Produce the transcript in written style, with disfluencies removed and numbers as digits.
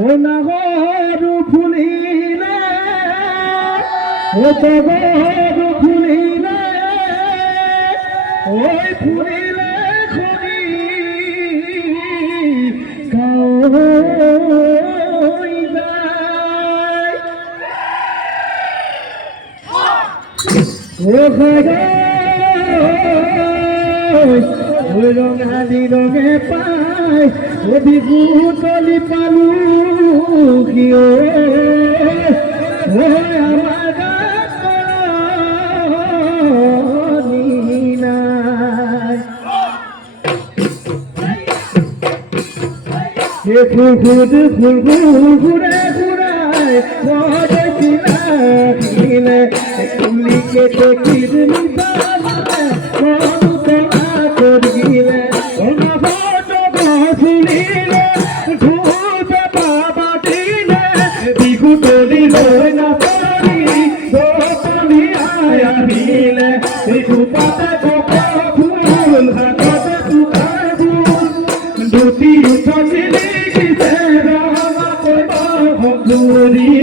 ও নাগর ফুলিলে ও তগর ফুলিলে ওই ফুলিলে খনি ওই রঙালি রঙে পাই ও বিভূতলি পালু কি আমার ফুল ঘুরে ঘুরায় কিনে কুলি কেটে কিরমি গিলে ফুলিলে ঢুবে বাবা দিলে বিহু তলিল না পারি গোপনি আয়া দিলে বিহু পাতা ফুল হাতে তুকার ফুল দুটি উঠছিলি কিসে রামা কইবা হজুরি